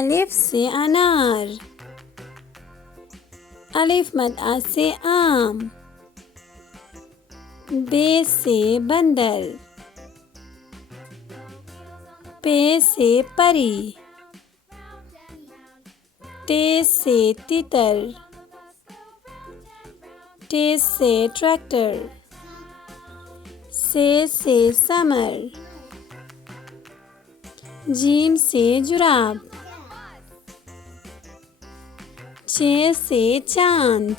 अलिफ से अनार, अलिफ मद आ से आम, बे से बंदर, पे से परी, ते से तितर, टे से ट्रैक्टर, से समर, जीम से जुराब, चे से चांद,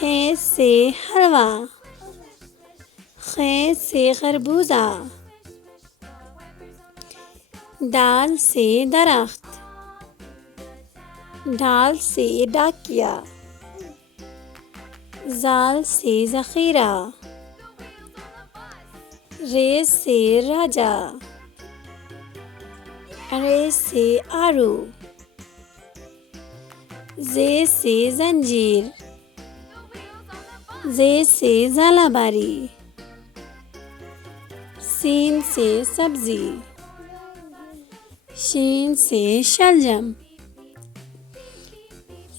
है से हलवा, खे से खरबूजा, दाल से दरख्त, डाल से डाकिया, जाल से ज़ख़ीरा, रे से राजा, रे से आरू, जे से जंजीर, जे से ज़ालाबारी, सीन से सब्जी, शीन से शलजम,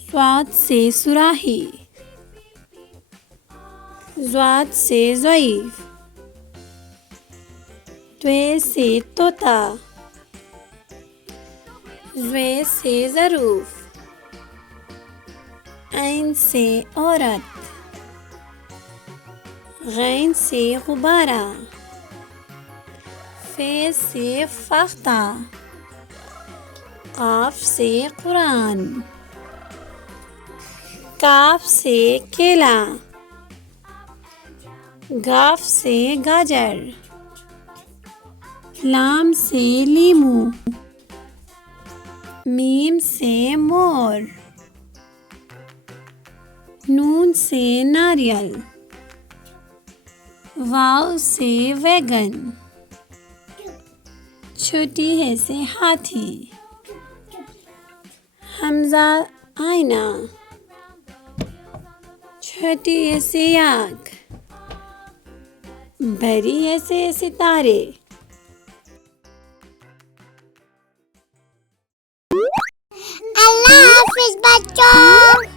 स्वाद से सुराही, ज़्वाद से ज़ईफ़, त्वे से तोता, ज़्वे से ज़रूफ, ऐन से औरत, गैन से गुब्बारा, फे से फख्ता, काफ से कुरान, काफ से केला, गाफ से गाजर, लाम से लीमू, मीम से मोर, नून से नारियल, वाव से वैगन, छोटी है से हाथी, हमजा आईना, छोटी है से आग, बड़ी है से सितारे। अल्लाह हाफिज बच्चों।